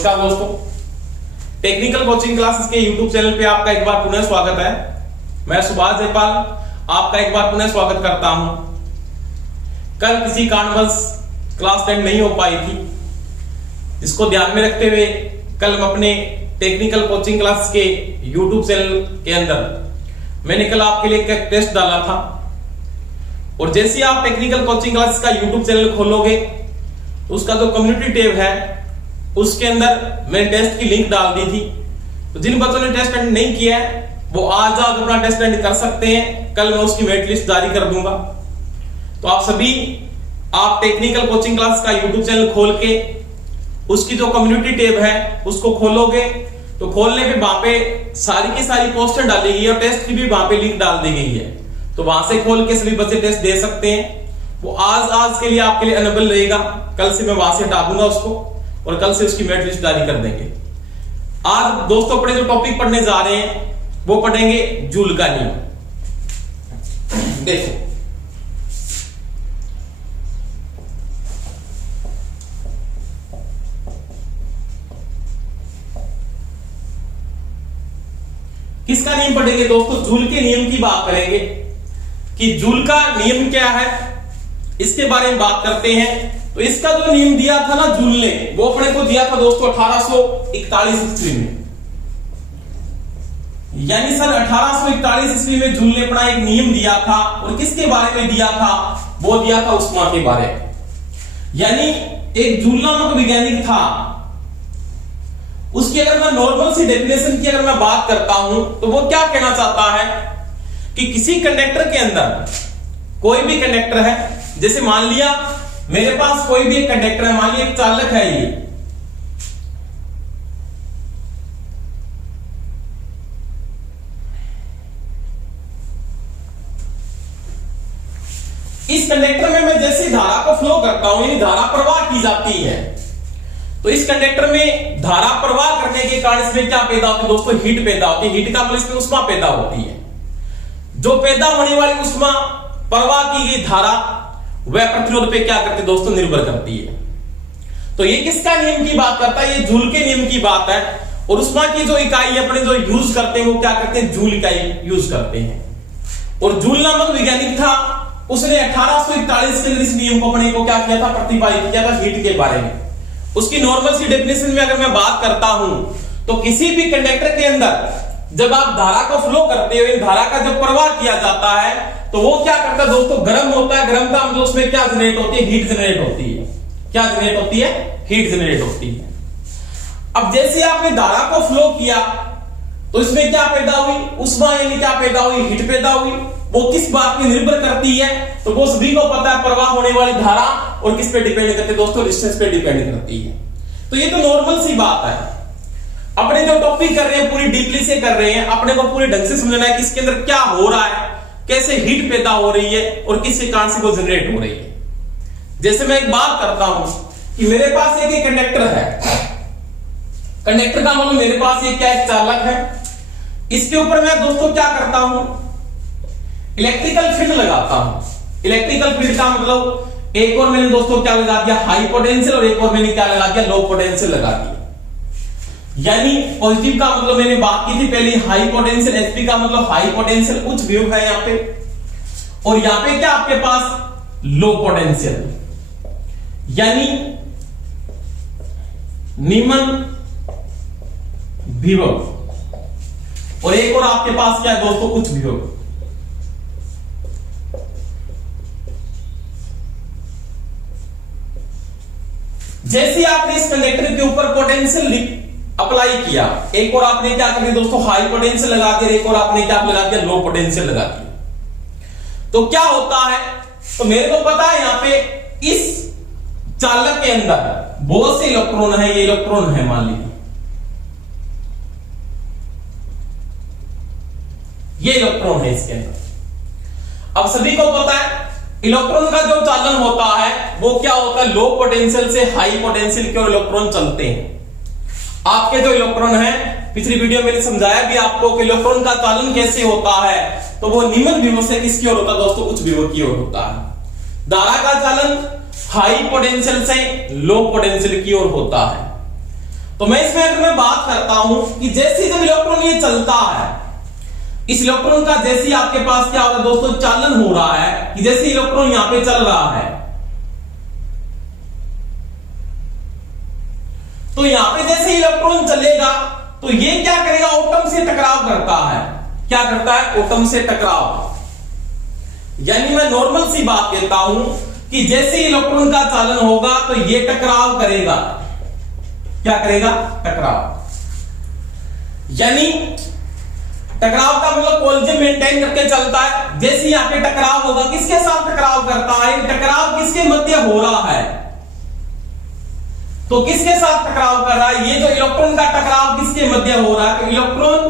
नमस्कार दोस्तों, technical coaching classes के YouTube चैनल पे आपका एक बार पुनः स्वागत है। मैं सुभाष जयपाल आपका एक बार पुनः स्वागत करता हूं। कल किसी कारणवश क्लास अटेंड नहीं हो पाई थी, जिसको ध्यान में रखते हुए कल हम अपने टेक्निकल कोचिंग क्लास के YouTube चैनल के अंदर मैंने कल आपके लिए एक टेस्ट डाला था। और जैसे ही आप टेक्निकल कोचिंग क्लास का YouTube चैनल खोलोगे, उसका जो कम्युनिटी टैब है उसके अंदर मैंने टेस्ट की लिंक डाल दी थी। तो जिन बच्चों ने टेस्ट अटेंड नहीं किया है वो आज अपना टेस्ट अटेंड कर सकते हैं। कल मैं उसकी वेट लिस्ट जारी कर दूंगा। तो आप सभी टेक्निकल कोचिंग क्लास का YouTube चैनल खोल के उसकी जो कम्युनिटी टैब है उसको खोलोगे तो खोलने पे वहां पे सारी की सारी पोस्टर डाली गई है और टेस्ट की भी वहां पे लिंक डाल दी गई है। तो वहां से खोल के सभी बच्चे टेस्ट दे सकते हैं। वो आज के लिए आपके लिए अनेबल रहेगा। कल से मैं वहां से हटा दूंगा उसको और कल से उसकी मेरिट लिस्ट जारी कर देंगे। आज दोस्तों अपने जो टॉपिक पढ़ने जा रहे हैं वो पढ़ेंगे जूल का नियम। देखो, किसका नियम पढ़ेंगे दोस्तों? जूल के नियम की बात करेंगे कि जूल का नियम क्या है, इसके बारे में बात करते हैं। तो इसका जो नियम दिया था ना जूल ने, वो अपने को दिया था दोस्तों 1841 ईस्वी में। यानी सन 1841 ईस्वी में जूल ने अपना एक नियम दिया था। और किसके बारे में दिया था? वो दिया था उष्मा के बारे में। यानी एक जूल नामक वैज्ञानिक था, उसकी अगर मैं नॉर्मल सी डेफिनेशन की अगर मैं बात करता हूं तो वो क्या कहना चाहता है कि किसी कंडक्टर के अंदर कोई भी कंडक्टर है, जैसे मान लिया मेरे पास कोई भी एक कंडक्टर है, मान लिया एक चालक है ये। इस कंडक्टर में मैं जैसे धारा को फ्लो करता हूं, यानी धारा प्रवाह की जाती है, तो इस कंडक्टर में धारा प्रवाह करने के कारण इसमें क्या पैदा होती है दोस्तों? हीट पैदा होती है। हीट का मतलब इसमें उष्मा पैदा होती है। जो पैदा होने वाली उष्मा प्रवाह की गई धारा वह प्रतिरोध पे क्या करती है दोस्तों? निर्भर करती है। तो ये किसका नियम की बात करता है? ये जूल के नियम की बात है। और उष्मा की जो इकाई अपने जो यूज करते हैं वो क्या करते हैं? जूल इकाई यूज करते हैं। और जूल नामक वैज्ञानिक था, उसने 1841 के अंदर इस नियम को अपने को क्या किया था? प्रतिपादित किया था हीट के बारे में। उसकी नॉर्मल सी डेफिनेशन में अगर मैं बात करता हूं तो किसी भी कंडक्टर के अंदर जब आप धारा को फ्लो करते हो, धारा का जब प्रवाह किया जाता है तो वो क्या करता है दोस्तों? गर्म होता है। गर्म का मतलब उसमें क्या जनरेट होती है? हीट जनरेट होती है। क्या जनरेट होती है? हीट जनरेट होती है। अब जैसे आपने धारा को फ्लो किया तो इसमें क्या पैदा हुई? उष्मा, यानी क्या पैदा हुई? हीट पैदा हुई। वो किस बात पे निर्भर करती है? तो वो सभी को पता है, प्रवाह होने वाली धारा और किस पे डिपेंड करती है दोस्तों? रेजिस्टेंस पे डिपेंड करती है। तो ये तो नॉर्मल सी बात है। अपने जो टॉपिक कर रहे हैं पूरी डीपली से कर रहे हैं, अपने को पूरे ढंग से समझना है कि इसके अंदर क्या हो रहा है, कैसे हीट पैदा हो रही है और किस कारण से वो जनरेट हो रही है। जैसे मैं एक बात करता हूं कि मेरे पास एक कंडक्टर है। कंडक्टर का मतलब मेरे पास ये क्या? एक चालक है। इसके ऊपर मैं दोस्तों क्या करता हूं? इलेक्ट्रिकल फील्ड लगाता हूं। इलेक्ट्रिकल फील्ड का मतलब एक और मैंने दोस्तों क्या लगा दिया? High potential. और एक और मैंने क्या लगा दिया? लो पोटेंशियल लगा दिया। यानी पॉजिटिव का मतलब मैंने बात की थी पहले हाई पोटेंशियल, एचपी का मतलब हाई पोटेंशियल उच्च विभव है यहां पे। और यहां पे क्या आपके पास? लो पोटेंशियल, यानी निम्न विभव। और एक और आपके पास क्या है दोस्तों? उच्च विभव। जैसे आपने इस कंडक्टर के ऊपर पोटेंशियल अप्लाई किया, एक और आपने क्या कर दिया दोस्तों? हाई पोटेंशियल लगा दिया। एक और आपने क्या लगा दिया? लो पोटेंशियल लगा दिया। तो क्या होता है? तो मेरे को पता है यहां पे इस चालक के अंदर बहुत से इलेक्ट्रॉन है। ये इलेक्ट्रॉन है, मान लीजिए ये इलेक्ट्रॉन है इसके अंदर। अब सभी को पता है इलेक्ट्रॉन का जो चालन होता है वो क्या होता है? लो पोटेंशियल से हाई पोटेंशियल की ओर इलेक्ट्रॉन चलते हैं। आपके जो इलेक्ट्रॉन है, पिछली वीडियो में समझाया भी आपको कि इलेक्ट्रॉन का चालन कैसे होता है। तो वो निम्न विभव से किसकी ओर होता है दोस्तों? उच्च विभव की ओर होता है। धारा का चालन हाई पोटेंशियल से लो पोटेंशियल की ओर होता है। तो मैं इसमें अगर मैं बात करता हूं कि जैसे जब इलेक्ट्रॉन ये चलता है, इस इलेक्ट्रॉन का जैसे आपके पास क्या होता है दोस्तों, चालन हो रहा है कि जैसे इलेक्ट्रॉन यहां पे चल रहा है, तो यहां पे जैसे इलेक्ट्रॉन चलेगा तो ये क्या करेगा, एटम से टकराव करता है। क्या करता है, एटम से टकराव। यानी मैं नॉर्मल सी बात कहता हूं कि जैसे इलेक्ट्रॉन का चालन होगा तो ये टकराव करेगा। क्या करेगा, टकराव। यानी टकराव का मतलब कोलिजन मेंटेन करके चलता है। जैसे यहां पे टकराव होगा, किसके साथ टकराव करता है, टकराव किसके मध्य हो रहा है, तो किसके साथ टकराव कर रहा है, ये जो इलेक्ट्रॉन का टकराव किसके मध्य हो रहा है, तो इलेक्ट्रॉन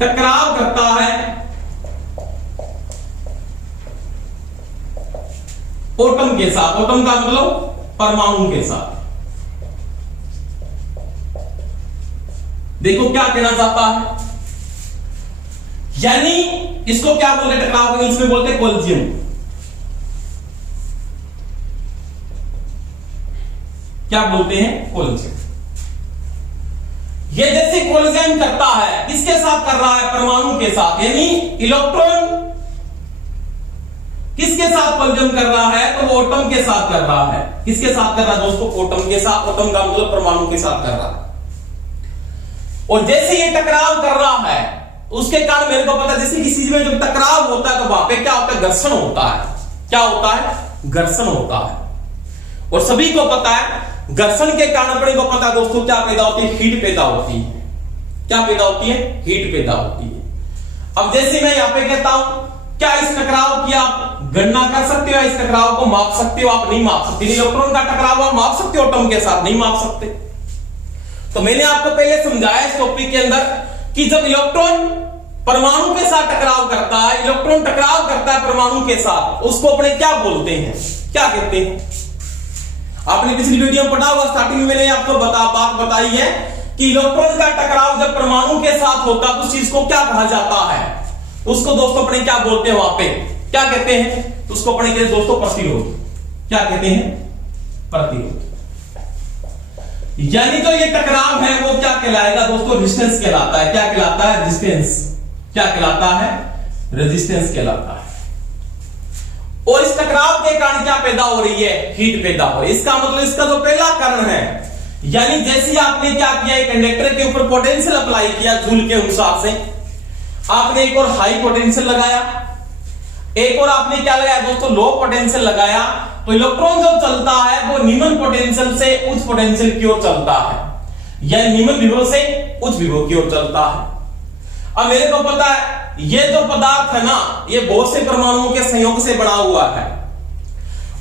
टकराव करता है एटम के साथ। एटम का मतलब परमाणु के साथ। देखो क्या कहना चाहता है, यानी इसको क्या बोलते हैं, टकराव को इंग्लिश में बोलते हैं कोलिजन। क्या बोलते हैं, कोलिजन। ये जैसे कोलिजन करता है, किसके साथ कर रहा है, परमाणु के साथ। यानी इलेक्ट्रॉन किसके साथ कोलिजन कर रहा है, तो वो एटम के साथ कर रहा है। किसके साथ कर रहा है दोस्तों, एटम के साथ। एटम का मतलब परमाणु के साथ कर रहा है। और जैसे ये टकराव कर रहा है उसके कारण मेरे को पता है, जैसे किसी चीज में जब टकराव होता है तो वहां पे क्या होता है, घर्षण होता है। क्या होता है, घर्षण होता है। और सभी को पता है घर्षण के कारण अपने को पता है दोस्तों क्या पैदा होती है, हीट पैदा होती है। क्या पैदा होती है, हीट पैदा होती है। अब जैसे मैं यहां पे कहता हूं, क्या इस टकराव की आप गणना कर सकते हो, इस टकराव को माप सकते हो, आप नहीं माप सकते। इलेक्ट्रॉन का टकराव आप माप सकते हो, एटम के साथ नहीं माप सकते। तो मैंने आपको पहले समझाया इस टॉपिक के अंदर कि जब इलेक्ट्रॉन परमाणु के साथ टकराव करता है, इलेक्ट्रॉन टकराव करता है परमाणु के साथ, उसको अपने क्या बोलते हैं, क्या कहते हैं। आपने पिछली वीडियो में पढ़ा होगा, स्टार्टिंग में मैंने आपको बात बताई है कि इलेक्ट्रॉन का टकराव जब परमाणु के साथ होता है तो उस चीज को क्या कहा जाता है, उसको दोस्तों अपने क्या बोलते हैं, वहां पे क्या कहते हैं, उसको अपने कहते हैं दोस्तों प्रतिरोध। क्या कहते हैं, प्रतिरोध। यानी जो ये टकराव है वो क्या कहलाएगा दोस्तों, रेजिस्टेंस कहलाता है। क्या कहलाता है, रेजिस्टेंस। क्या कहलाता है, रेजिस्टेंस कहलाता है। और इस टकराव के कारण क्या पैदा हो रही है, हीट पैदा हो रही है। इसका मतलब इसका जो पहला कारण है, यानी जैसे आपने क्या किया, एक कंडक्टर के ऊपर पोटेंशियल अप्लाई किया जूल के अनुसार से, आपने एक और हाई पोटेंशियल लगाया, एक और आपने क्या लगाया दोस्तों, लो पोटेंशियल लगाया, तो इलेक्ट्रॉन जो चलता है वो निम्न पोटेंशियल से उच्च पोटेंशियल की ओर चलता है, या निम्न विभव से उच्च विभव की ओर चलता है। अब मेरे को पता है ये जो पदार्थ है ना, ये बहुत से परमाणुओं के संयोग से बना हुआ है,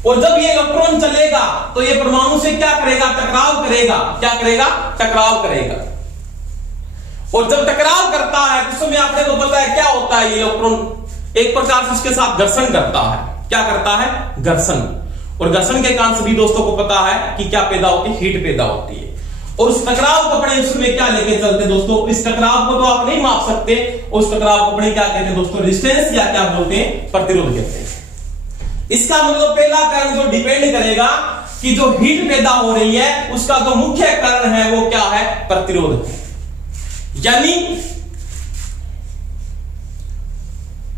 और जब ये इलेक्ट्रॉन चलेगा तो ये परमाणु से क्या करेगा, टकराव करेगा। क्या करेगा, टकराव करेगा। और जब टकराव करता है तो उसमें आपने को पता है क्या होता है, इलेक्ट्रॉन एक प्रकार से उसके साथ घर्षण करता है। क्या करता है, घर्षण। और घर्षण के कारण सभी दोस्तों को पता है कि क्या पैदा होती है, हीट पैदा होती है। और उस टकराव को अपने उसमें क्या लेके चलते दोस्तों, इस टकराव को तो आप नहीं माप सकते, उस टकराव को अपने क्या कहते हैं दोस्तों, रेजिस्टेंस, या क्या बोलते हैं, प्रतिरोध कहते हैं। इसका मतलब पहला कारण जो डिपेंड करेगा कि जो हीट पैदा हो रही है उसका जो मुख्य कारण है वो क्या है, प्रतिरोध है। यानी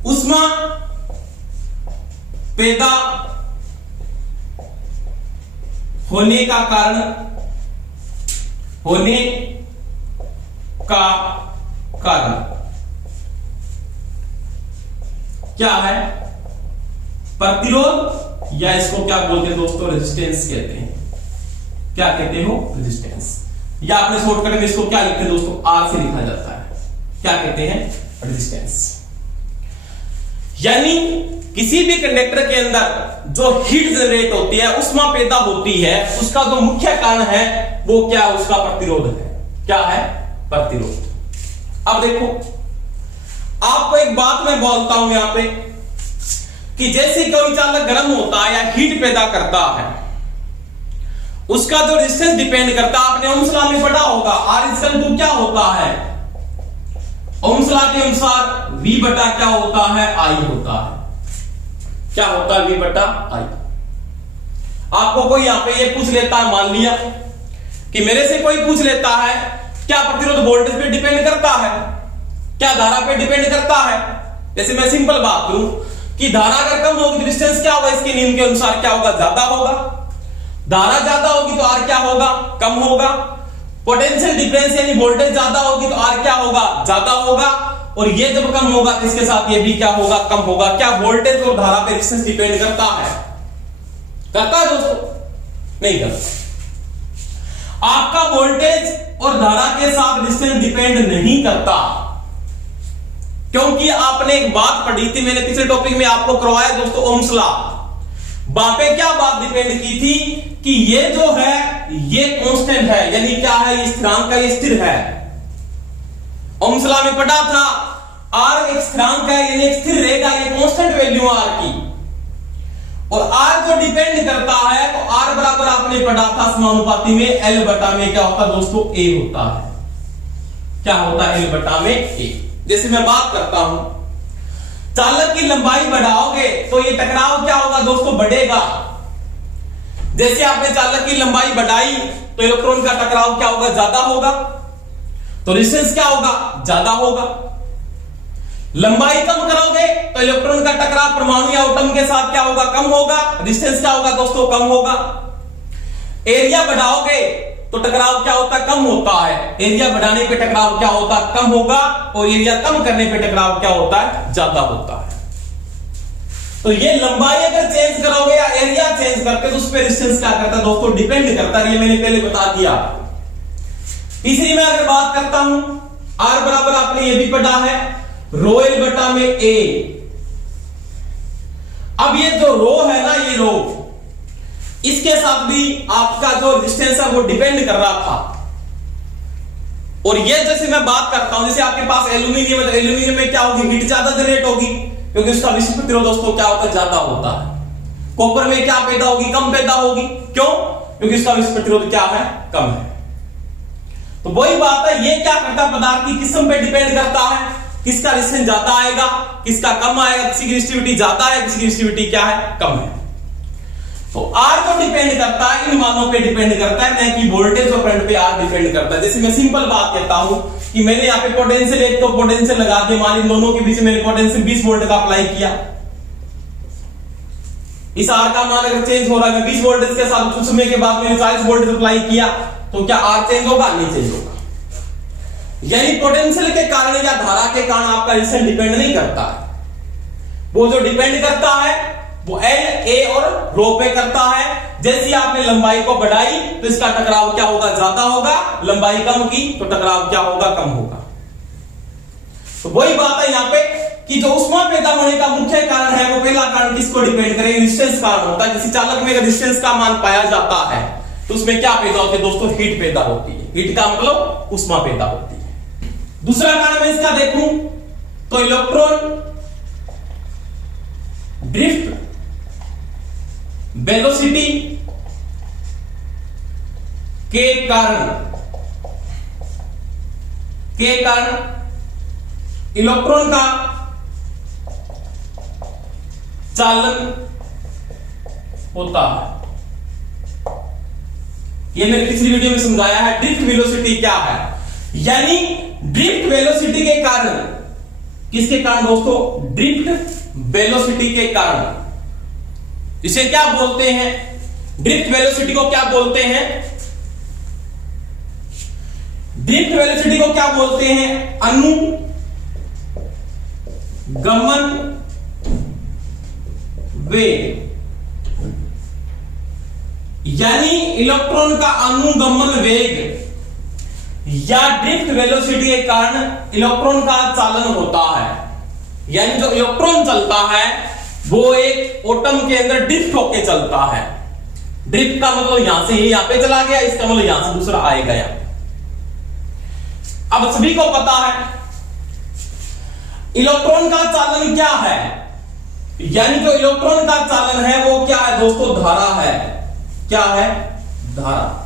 ऊष्मा पैदा होने का कारण, होने का कारण क्या है, प्रतिरोध, या इसको क्या बोलते हैं दोस्तों, रेजिस्टेंस कहते हैं। क्या कहते हो, रेजिस्टेंस। या आपने शॉर्टकट में इसको क्या लिखते हैं दोस्तों, आर से लिखा जाता है। क्या कहते हैं, रेजिस्टेंस। यानी किसी भी कंडक्टर के अंदर जो हीट जनरेट होती है, ऊष्मा पैदा होती है, उसका जो मुख्य कारण है वो क्या, उसका प्रतिरोध है। क्या है, प्रतिरोध। अब देखो आपको एक बात मैं बोलता हूं यहां पे कि जैसे कोई चालक गर्म होता है या हीट पैदा करता है, उसका जो रेजिस्टेंस डिपेंड करता है। आपने ओम्स लॉ में पढ़ा होगा, आर इक्वल टू क्या होता है, ओम्स लॉ के अनुसार V बटा क्या होता है, I होता है। क्या होता है, V बटा I। आपको कोई यहां पे ये पूछ लेता है, मान लिया कि मेरे से कोई पूछ लेता है क्या प्रतिरोध वोल्टेज पे डिपेंड करता है, क्या धारा पे डिपेंड करता है। जैसे मैं सिंपल बात करूं कि धारा अगर कम होगी तो डिस्टेंस क्या होगा, इसके नियम के अनुसार क्या होगा, ज्यादा होगा। धारा ज्यादा होगी तो आर क्या होगा, कम होगा। पोटेंशियल डिफरेंस यानी वोल्टेज ज्यादा होगी तो आर क्या होगा, ज्यादा होगा। और ये जब कम होगा तो इसके साथ ये भी क्या होगा, कम होगा। क्या वोल्टेज और धारा पे डिस्टेंस डिपेंड करता है? करता है दोस्तों? नहीं करता। आपका वोल्टेज और धारा के साथ डिस्टेंस डिपेंड नहीं करता, क्योंकि आपने एक बात पढ़ी थी, मैंने पिछले टॉपिक में आपको करवाया दोस्तों, ओम्स लॉ। वहां पे क्या बात डिपेंड की थी कि ये जो है ये कांस्टेंट है, यानी क्या है, ये स्थिरांक का, ये स्थिर है। ओम्स लॉ में पढ़ा था आर एक स्थिरांक है, यानी एक स्थिर रहेगा, ये कांस्टेंट वैल्यू आर की। और आर जो डिपेंड करता है तो आर बराबर आपने पढ़ा था समानुपाती में एल बटा में क्या होता है दोस्तों, ए होता है। क्या होता है, एल बटा में ए। जैसे मैं बात करता हूं चालक की लंबाई बढ़ाओगे तो ये टकराव क्या होगा दोस्तों, बढ़ेगा। जैसे आपने चालक की लंबाई बढ़ाई तो इलेक्ट्रॉन का टकराव क्या होगा, ज्यादा होगा, तो रेजिस्टेंस क्या होगा, ज्यादा होगा। लंबाई कम करोगे तो इलेक्ट्रॉन का टकराव परमाणु या एटम के साथ क्या होगा, कम होगा, रेजिस्टेंस क्या होगा दोस्तों, कम होगा। एरिया बढ़ाओगे तो टकराव क्या होता है, कम होता है। एरिया बढ़ाने पे टकराव क्या होता है, कम होगा। और एरिया कम करने पे टकराव क्या होता है, ज्यादा होता है। तो ये लंबाई अगर चेंज करोगे या एरिया चेंज करके तो उस पर रेजिस्टेंस क्या करता है दोस्तों, डिपेंड करता है। ये मैंने पहले बता दिया। तीसरी में अगर बात करता हूं, आर बराबर आपने ये भी पढ़ा है रो एल बटा में ए। अब ये जो रो है ना, ये रो, इसके साथ भी आपका जो रेजिस्टेंस है वो डिपेंड कर रहा था। और ये जैसे मैं बात करता हूं, जैसे आपके पास एल्यूमिनियम है तो एल्यूमिनियम में क्या होगी, हीट ज्यादा जनरेट होगी, क्योंकि उसका विशिष्ट प्रतिरोध दोस्तों क्या होता है, ज्यादा होता है। कॉपर में क्या पैदा होगी, कम पैदा होगी। क्यों? क्योंकि उसका विशिष्ट प्रतिरोध क्या है, कम है। तो वही बात है, ये क्या करता है, पदार्थ की किस्म पे डिपेंड करता है, किसका रेजिस्टेंस ज्यादा आएगा, किसका कम आएगा। किसी की रेजिस्टिविटी ज्यादा है, किसी की रेजिस्टिविटी क्या है, कम है। तो आर को डिपेंड करता है, इन मानों पे डिपेंड करता है, न कि वोल्टेज और करंट पे आर डिपेंड करता है। जैसे मैं सिंपल बात कहता हूं कि मैंने यहाँ पे पोटेंशियल एक तो पोटेंशियल लगा दिया, मान इन दोनों के बीच मैंने पोटेंशियल 20 वोल्ट का अप्लाई किया। इस आर का मान अगर चेंज हो रहा है, 20 वोल्टेज के साथ कुछ समय के बाद मैंने 40 वोल्टेज अप्लाई किया, तो क्या आर चेंज होगा, नहीं चेंज होगा। यानी पोटेंशियल के कारण या धारा के कारण आपका रेजिस्टेंस डिपेंड नहीं करता है। वो जो डिपेंड करता है वो एल, ए और रो पे करता है। जैसे आपने लंबाई को बढ़ाई तो इसका टकराव क्या होगा, ज्यादा होगा। लंबाई कम की तो टकराव क्या होगा, कम होगा। तो वही बात है यहाँ पे कि जो ऊष्मा पैदा होने का मुख्य कारण है वो पहला कारण किसको डिपेंड करेगा, रेजिस्टेंस कारण होता है। किसी चालक में अगर रेजिस्टेंस का मान पाया जाता है तो उसमें क्या पैदा होती है दोस्तों, हीट पैदा होती है। हीट का मतलब ऊष्मा पैदा होती है। दूसरा कारण मैं इसका देखूं तो इलेक्ट्रॉन ड्रिफ्ट वेलोसिटी के कारण इलेक्ट्रॉन का चालन होता है। ये मैंने पिछली वीडियो में समझाया है। ड्रिफ्ट वेलोसिटी क्या है, यानी ड्रिफ्ट वेलोसिटी के कारण, किसके कारण दोस्तों, ड्रिफ्ट वेलोसिटी के कारण। इसे क्या बोलते हैं, ड्रिफ्ट वेलोसिटी को क्या बोलते हैं, ड्रिफ्ट वेलोसिटी को क्या बोलते हैं, अनुगमन वेग। यानी इलेक्ट्रॉन का अनुगमन वेग या ड्रिफ्ट वेलोसिटी के कारण इलेक्ट्रॉन का चालन होता है। यानी जो इलेक्ट्रॉन चलता है वो एक एटम के अंदर ड्रिफ्ट होके चलता है। ड्रिफ्ट का मतलब यहां से ये यहां पे चला गया, इसका मतलब यहां से दूसरा आएगा यहां। अब सभी को पता है इलेक्ट्रॉन का चालन क्या है, यानी जो इलेक्ट्रॉन का चालन है वो क्या है दोस्तों, धारा है। क्या है, धारा।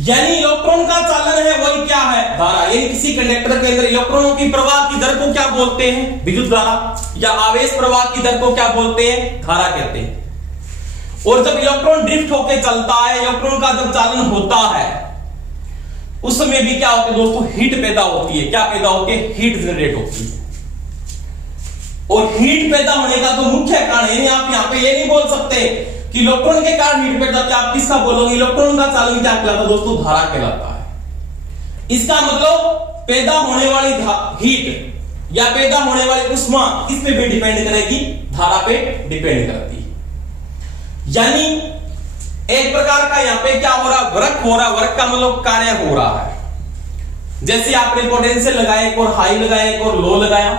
यानी इलेक्ट्रॉन का चालन है वही क्या है, धारा। यानी किसी कंडक्टर के अंदर इलेक्ट्रॉनों की प्रवाह की दर को क्या बोलते हैं, विद्युत धारा। या आवेश प्रवाह की दर को क्या बोलते हैं? धारा कहते हैं। और जब इलेक्ट्रॉन ड्रिफ्ट होकर चलता है, इलेक्ट्रॉन का जब चालन होता है, उस समय भी क्या होता है दोस्तों? हीट पैदा होती है। क्या पैदा होती है? हीट जनरेट होती है। और हीट पैदा होने का तो मुख्य कारण है, आप यहां पे ये नहीं बोल सकते कि इलेक्ट्रॉन के कारण हीट पैदा होती है। आप किसका बोलोगे? इलेक्ट्रॉन का चालन क्या कहलाता है दोस्तों? धारा कहलाता है। इसका मतलब पैदा होने वाली हीट या पैदा होने वाली ऊष्मा किस पे भी डिपेंड करेगी? धारा पे डिपेंड करती है। यानी एक प्रकार का यहां पे क्या हो रहा? वर्क हो रहा। वर्क का मतलब कार्य हो रहा है। जैसे आपने पोटेंशियल लगाया, एक और हाई लगाया, एक और लो लगाया,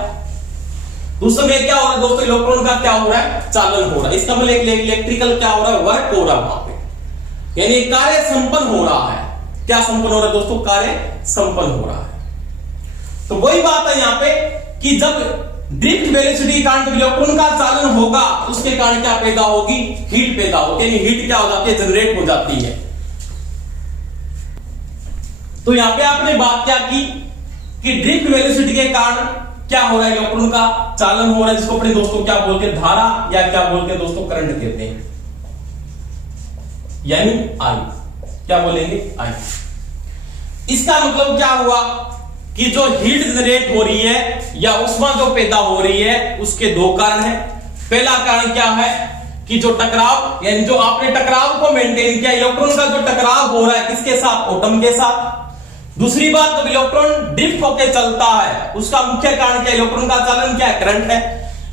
उस समय क्या हो रहा है दोस्तों? इलेक्ट्रॉन का क्या हो रहा है? चालन हो रहा है। इसका मतलब इलेक्ट्रिकल क्या हो रहा है? वर्क हो रहा है वहां पे, यानी कार्य संपन्न हो रहा है। क्या संपन्न हो रहा है दोस्तों? कार्य संपन्न हो रहा है। तो वही बात है यहां पे कि जब ड्रिफ्ट वेलोसिटी के कारण इलेक्ट्रॉन का चालन होगा, उसके कारण क्या पैदा होगी? हीट पैदा होगी। यानी हीट क्या हो जाती है? जनरेट हो जाती है। तो यहां पे आपने बात क्या की कि ड्रिफ्ट वेलोसिटी के कारण क्या हो रहा है? इलेक्ट्रॉन का चालन हो रहा है, जिसको अपने दोस्तों क्या बोलते हैं? धारा, या क्या बोलते हैं दोस्तों? करंट कहते हैं, यानी आई। क्या बोलेंगे? आई। इसका मतलब क्या हुआ कि जो हीट जनरेट हो रही है या ऊष्मा जो पैदा हो रही है, उसके दो कारण हैं। पहला कारण क्या है कि जो टकराव, यानी जो आपने टकराव को मेंटेन किया, इलेक्ट्रॉन का जो टकराव हो रहा है किसके साथ? एटम के साथ। दूसरी बात, जब इलेक्ट्रॉन ड्रिफ्ट होकर चलता है, उसका मुख्य कारण क्या? इलेक्ट्रॉन का चालन क्या है? करंट है।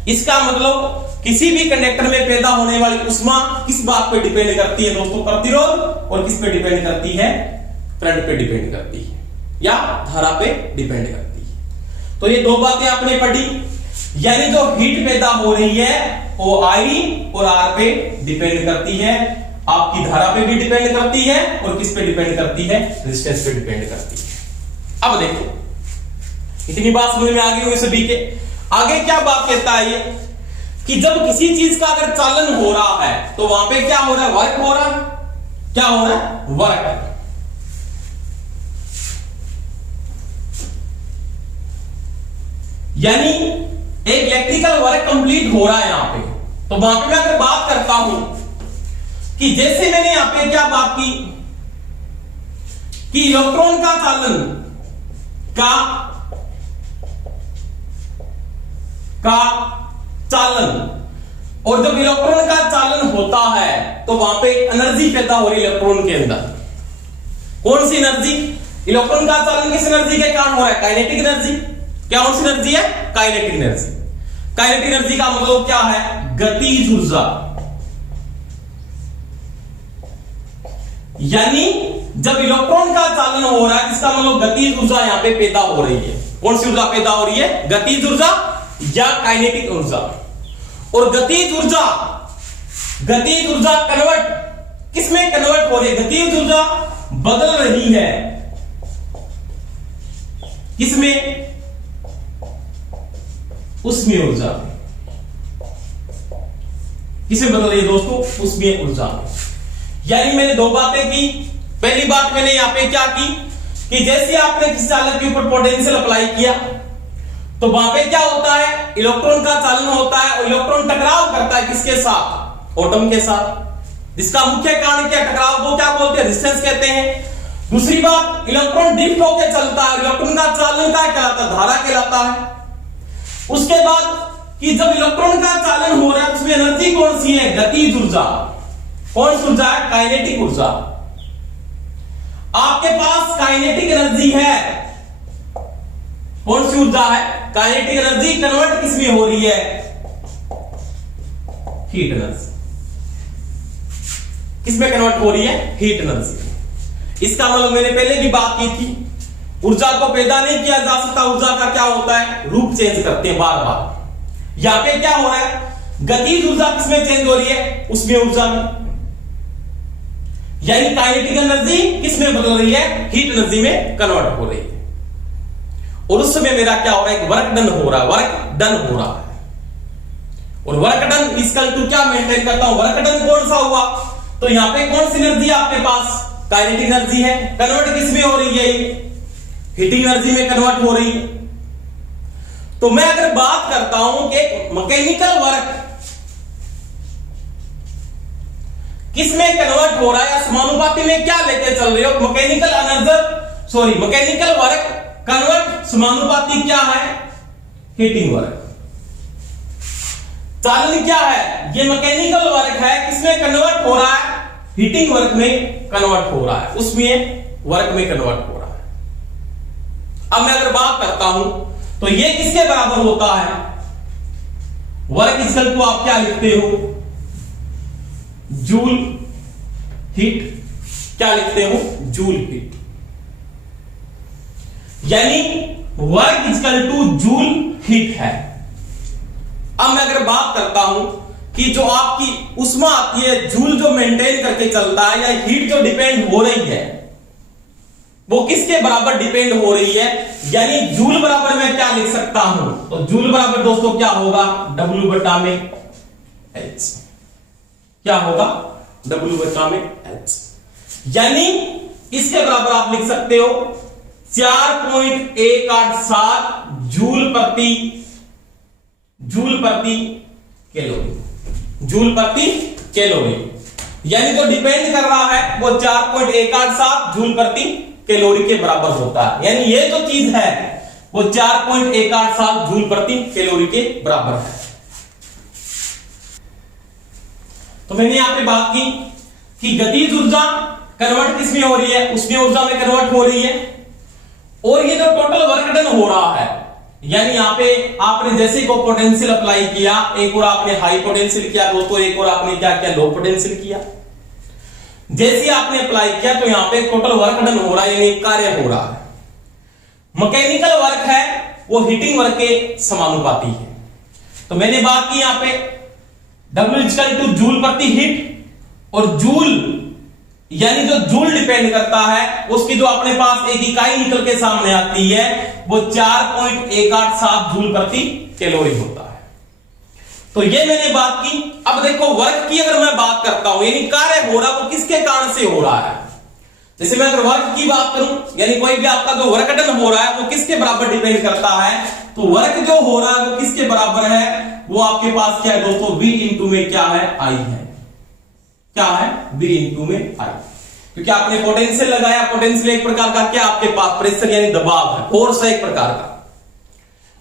इसका मतलब किसी भी कंडक्टर में पैदा होने वाली ऊष्मा किस बात पे डिपेंड करती है दोस्तों? प्रतिरोध। और किस पे डिपेंड करती है? करंट पे डिपेंड करती है या धारा पे डिपेंड करती है। तो ये दो बातें आपने पढ़ी, यानी जो हीट पैदा हो रही है वो आई और आर पे डिपेंड करती है, आपकी धारा पे भी डिपेंड करती है, और किस पे डिपेंड करती है? रेजिस्टेंस पे डिपेंड करती है। अब देखो, इतनी बात समझ में आ गई हुई सभी के। आगे क्या बात कहता है ये कि जब किसी चीज का अगर चालन हो रहा है तो वहां पे क्या हो रहा है? वर्क हो रहा है। क्या हो रहा है? वर्क। यानी एक इलेक्ट्रिकल वर्क कंप्लीट हो रहा है यहां पे। तो वहां पे मैं अगर बात करता हूं कि जैसे मैंने यहां पे क्या बात की कि इलेक्ट्रॉन का चालन का चालन, और जब इलेक्ट्रॉन का चालन होता है तो वहां पे एनर्जी पैदा हो रही है इलेक्ट्रॉन के अंदर। कौन सी एनर्जी? इलेक्ट्रॉन का चालन किस एनर्जी के कारण हो रहा है? Kinetic energy. क्या कौन सी एनर्जी है? Kinetic energy. काइनेटिक एनर्जी का मतलब क्या है? गतिज ऊर्जा। यानी जब इलेक्ट्रॉन का चालन हो रहा है, इसका मतलब गतिज ऊर्जा यहां पे पैदा हो रही है। कौन सी ऊर्जा पैदा हो रही है? गतिज ऊर्जा या काइनेटिक ऊर्जा। और गतिज ऊर्जा कन्वर्ट किसमें कन्वर्ट हो रही है? गतिज ऊर्जा बदल रही है किसमें? उष्मीय ऊर्जा। किसे बदल रही है दोस्तों? उष्मीय ऊर्जा। यानी मैंने दो बातें की। पहली बात मैंने यहां पे क्या की कि जैसे आपने किसी चालक के ऊपर पोटेंशियल अप्लाई किया तो वहां पे क्या होता है? इलेक्ट्रॉन का चालन होता है और इलेक्ट्रॉन टकराव करता है किसके साथ? एटम के साथ। जिसका मुख्य कारण क्या? टकराव को क्या बोलते हैं? रेजिस्टेंस कहते हैं। दूसरी बात, इलेक्ट्रॉन ड्रिफ्ट होकर चलता है, इलेक्ट्रॉन का चालन क्या कहलाता है? धारा कहलाता है। उसके बाद कि जब इलेक्ट्रॉन का चालन हो रहा है उसमें एनर्जी कौन सी है? गतिज ऊर्जा। कौन सी ऊर्जा है? काइनेटिक ऊर्जा। आपके पास काइनेटिक एनर्जी है। कौन सी ऊर्जा है? काइनेटिक एनर्जी कन्वर्ट किसमें हो रही है? Heat energy. किसमें कन्वर्ट हो रही है? Heat energy. इसका मतलब मैंने पहले भी बात की थी, ऊर्जा को पैदा नहीं किया जा सकता। ऊर्जा का क्या होता है? रूप चेंज करते हैं बार बार। यहां पे क्या हो रहा है? गतिज ऊर्जा किसमें चेंज हो रही है? उसमें ऊर्जा में। यानी काइनेटिक एनर्जी किसमें बदल रही है? हीट एनर्जी में कन्वर्ट हो रही है। और उस समय मेरा क्या हो रहा है? वर्क डन हो रहा है। वर्क डन हो रहा है। और वर्क डन इक्वल टू क्या मेंटेन करता हूं? वर्क डन कौन सा हुआ? तो यहां पे कौन सी एनर्जी आपके पास? काइनेटिक एनर्जी है। कन्वर्ट किसमें हो रही है? हीटिंग एनर्जी में कन्वर्ट हो रही है। तो मैं अगर बात करता हूं कि मैकेनिकल वर्क किसमें कन्वर्ट हो रहा है या समानुपाती में क्या लेके चल रहे हो, मैकेनिकल वर्क कन्वर्ट समानुपाती क्या है, हीटिंग वर्क। चालन क्या है, ये मैकेनिकल वर्क है, किसमें कन्वर्ट हो रहा है, हीटिंग वर्क में कन्वर्ट हो रहा है, उसमें वर्क में कन्वर्ट हो रहा है। अब मैं अगर बात करता हूं तो ये किसके बराबर होता है, वर्क इक्वल टू आप क्या लिखते हो, जूल हीट, क्या लिखते हो, जूल हीट, यानी work equal two joule heat है। अब मैं अगर बात करता हूं कि जो आपकी उष्मा आती है, जूल जो मेंटेन करके चलता है या हीट जो डिपेंड हो रही है वो किसके बराबर डिपेंड हो रही है, यानी जूल बराबर मैं क्या लिख सकता हूं, तो जूल बराबर दोस्तों क्या होगा, W बटा में H, क्या होगा, W बटा में H, यानी इसके बराबर आप लिख सकते हो 4.187 जूल प्रति कैलोरी, यानी जो डिपेंड कर रहा है वो 4.187 जूल प्रति कैलोरी के बराबर होता है, यानी ये जो चीज है वो 4.187 जूल प्रति कैलोरी के बराबर है। तो मैंने यहां पे बात की कि गतिज ऊर्जा कन्वर्ट किसमें हो रही है, उसमें ऊर्जा में कन्वर्ट हो रही है, और ये जो टोटल वर्क डन हो रहा है, यानी यहां पे आपने जैसे को पोटेंशियल अप्लाई किया, एक और आपने हाई पोटेंशियल किया दोस्तों, एक और आपने क्या किया, लो पोटेंशियल किया, जैसे आपने अप्लाई किया तो यहां पे टोटल वर्क डन हो रहा है, यानी कार्य हो रहा है। मैकेनिकल वर्क है वो हीटिंग वर्क के समानुपाती है। तो मैंने बात की यहां पे W इक्वल टू जूल प्रति हीट, और जूल यानी जो जूल डिपेंड करता है उसकी जो अपने पास एक इकाई निकल के सामने आती है वो 4.187 जूल प्रति कैलोरी होता है। तो ये मैंने बात की। अब देखो वर्क की अगर मैं बात करता हूं, यानी कार्य हो रहा वो किसके कारण से हो रहा है, जैसे मैं अगर वर्क की बात करूं, यानी कोई भी आपका जो वर्क डन हो रहा है वो किसके बराबर डिपेंड करता है, तो वर्क जो हो रहा है वो किसके बराबर है, वो आपके पास क्या है दोस्तों, V इंटू में क्या है, I है, क्या है, V इंटू में I, क्योंकि आपने पोटेंशियल लगाया, पोटेंशियल एक प्रकार का क्या आपके पास प्रेशर यानी दबाव है, फोर्स है एक प्रकार का,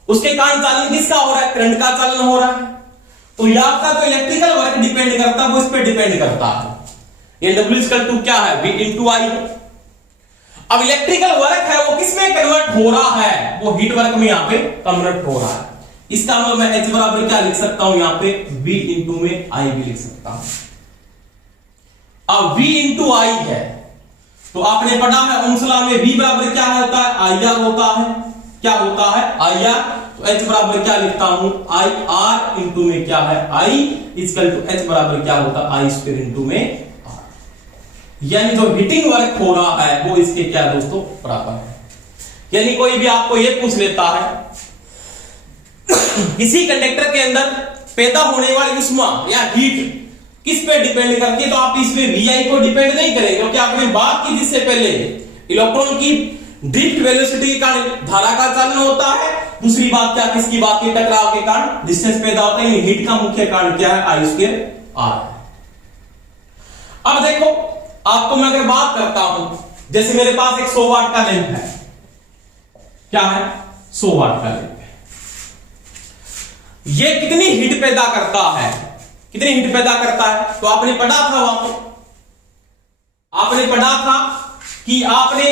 उसके कारण चालन किसका हो रहा है, करंट का चालन हो रहा है। तो ये आपका जो इलेक्ट्रिकल वर्क डिपेंड करता है वो इस पे डिपेंड करता है, ये W इक्वल टू क्या है, V इंटू I है। अब इलेक्ट्रिकल वर्क है वो किसमें कन्वर्ट हो रहा है, वो हीट वर्क में यहां पे कन्वर्ट हो रहा है। इसका मतलब मैं H बराबर क्या लिख सकता हूं, यहां पे V इंटू में I भी लिख सकता हूं। अब V इंटू I है तो आपने पढ़ा है ओम्स लॉ में V बराबर क्या होता है, IR होता है, क्या होता है, IR। तो H बराबर क्या लिखता हूं, IR इंटू में क्या है, I इक्वल टू H बराबर क्या होता है, I स्क्वायर इंटू में R, यानी जो हीटिंग वर्क हो रहा है वो इसके क्या दोस्तों बराबर है। यानी कोई भी आपको ये पूछ लेता है किसी कंडक्टर के अंदर पैदा होने वाली उष्मा या हीट किस पे डिपेंड करती है, तो आप इसमें VI को डिपेंड नहीं करेंगे, क्योंकि आपने बात की जिससे पहले इलेक्ट्रॉन की ड्रिफ्ट वेलोसिटी के कारण धारा का चालन होता है, दूसरी बात क्या, किसकी बात की, टकराव के कारण डिस्टेंस पैदा होता है, हीट का मुख्य कारण क्या है, I स्क्वायर R है। अब देखो आपको मैं अगर बात करता हूं, जैसे मेरे पास एक 100 वाट का लैंप है, क्या है, 100 वाट का लैंप है, ये कितनी हीट पैदा करता है, कितनी हीट पैदा करता है, तो आपने पढ़ा था वहां पे, आपने पढ़ा था कि आपने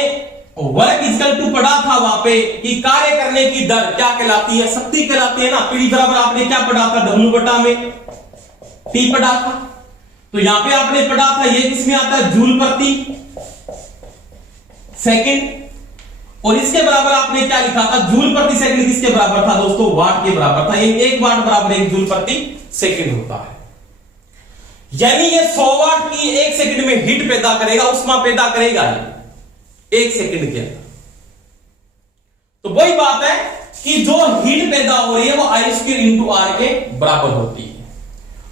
वर्क इक्वल टू पढ़ा था वहां पे कि कार्य करने की दर क्या कहलाती है, शक्ति कहलाती है ना। पी बराबर आपने क्या पढ़ा था, W बटा में T पढ़ा था। तो यहां पे आपने पढ़ा था ये किसमें आता है, जूल प्रति सेकंड, और इसके बराबर आपने क्या लिखा था, जूल प्रति सेकंड किसके बराबर था दोस्तों, वाट के बराबर था, ये 1 वाट बराबर 1 जूल प्रति सेकंड होता है। यानी ये 100 वाट की 1 सेकंड में हीट पैदा करेगा, उष्मा पैदा करेगा 1 सेकंड के अंदर। तो वही बात है कि जो हीट पैदा हो रही है वो I स्क्वायर इंटू R के बराबर होती है।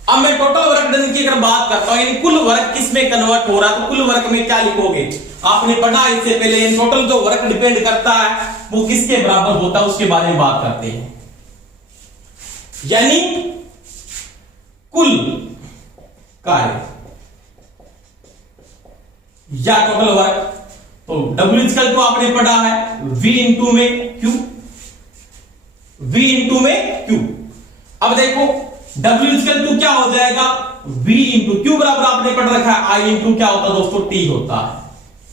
अब मैं टोटल वर्क डन की अगर बात करता हूं, यानी कुल वर्क किसमें कन्वर्ट हो रहा है, तो कुल वर्क में क्या लिखोगे, आपने पढ़ा इससे पहले, टोटल जो वर्क डिपेंड करता है वो किसके बराबर होता है, उसके बारे में बात करते हैं। यानी कुल कार्य या टोटल वर्क। तो W इक्वल टू आपने पढ़ा है V इंटू में Q, V इंटू में Q। अब देखो W इक्वल टू क्या हो जाएगा, V इंटू Q बराबर आपने पढ़ रखा है I इंटू क्या होता है दोस्तों, T होता है।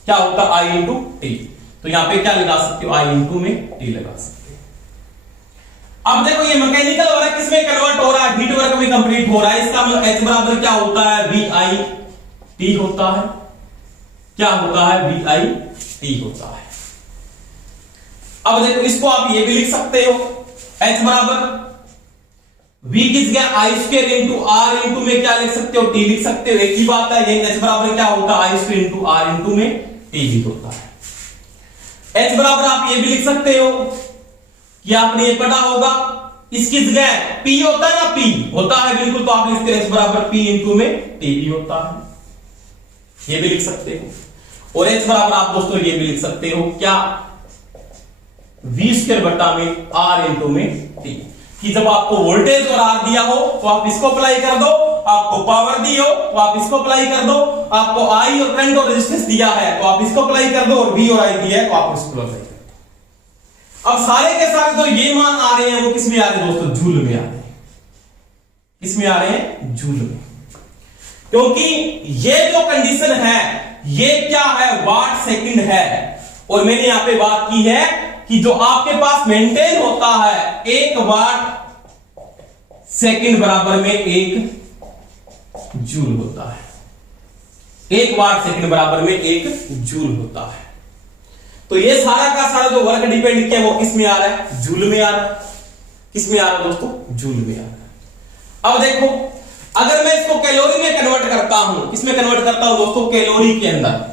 क्या होता है, I इंटू T। तो यहां पे क्या लगा सकते हो, I इंटू में T लगा सकते हो। अब देखो ये मैकेनिकल वर्क किसमें कन्वर्ट हो रहा है, हीट वर्क में कंप्लीट हो रहा है। इसका मतलब H बराबर क्या होता है, VI T होता है। क्या होता है, VI T होता है। अब देखो इसको आप ये भी लिख सकते हो, H बराबर V किस गया आई स्क्वायर इंटू आर इंटू में क्या लिख सकते हो, T लिख सकते हो। एक ही बात है, ये H बराबर क्या होता है, आई स्क्वायर इंटू आर इंटू में T भी होता है। H बराबर आप ये भी लिख सकते हो कि आपने ये पढ़ा होगा, इसकी जगह P होता है ना, P होता है बिल्कुल, तो आप लिखते हैं H बराबर P इंटू में T भी होता है, ये भी लिख सकते हो। और H बराबर आप दोस्तों ये भी लिख सकते हो क्या, V स्क्वायर बटा में R इंटू में T, कि जब आपको वोल्टेज और आर दिया हो तो आप इसको अप्लाई कर दो, आपको पावर दी हो तो आप इसको अप्लाई कर दो, आपको आई और करंट और रेजिस्टेंस दिया है तो आप इसको अप्लाई कर दो, और वी और आई दिया है तो आप इसको अप्लाई कर दो। अब सारे के सारे जो ये मान आ रहे हैं वो किस में आ रहे हैं दोस्तों, जूल में आ रहे हैं। किस में आ रहे हैं, जूल में। क्योंकि ये जो कंडीशन है ये क्या है, वाट सेकंड है। और मैंने यहां पे बात की है कि जो आपके पास मेंटेन होता है 1 वाट सेकंड बराबर में 1 जूल होता है। 1 वाट सेकंड बराबर में 1 जूल होता है। तो ये सारा का सारा जो वर्क डिपेंड किया वो किस में आ रहा है, जूल में आ रहा है। किस में आ रहा है दोस्तों, जूल में आ रहा है। अब देखो अगर मैं इसको कैलोरी में कन्वर्ट करता हूं, किसमें कन्वर्ट करता हूं दोस्तों, कैलोरी के अंदर।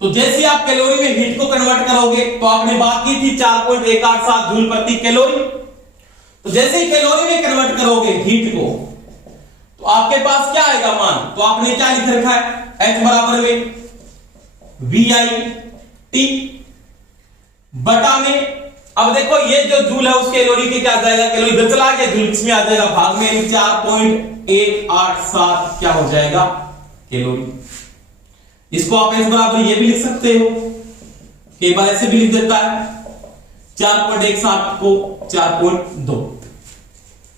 तो जैसे आप कैलोरी में हीट को कन्वर्ट करोगे तो आपने बात की थी 4.187 जूल प्रति कैलोरी। तो जैसे ही कैलोरी में कन्वर्ट करोगे हीट को तो आपके पास क्या आएगा मान, तो आपने क्या लिख रखा है, H बराबर में VI T बटा में, अब देखो ये जो जूल है उस कैलोरी के क्या जाएगा, कैलोरी इधर चला गया, जूल किसमें आ जाएगा, भाग में 4.187 क्या हो जाएगा कैलोरी। इसको आप H बराबर ये भी लिख सकते हो, कई बार ऐसे भी लिख देता है 4.17 को 4.2।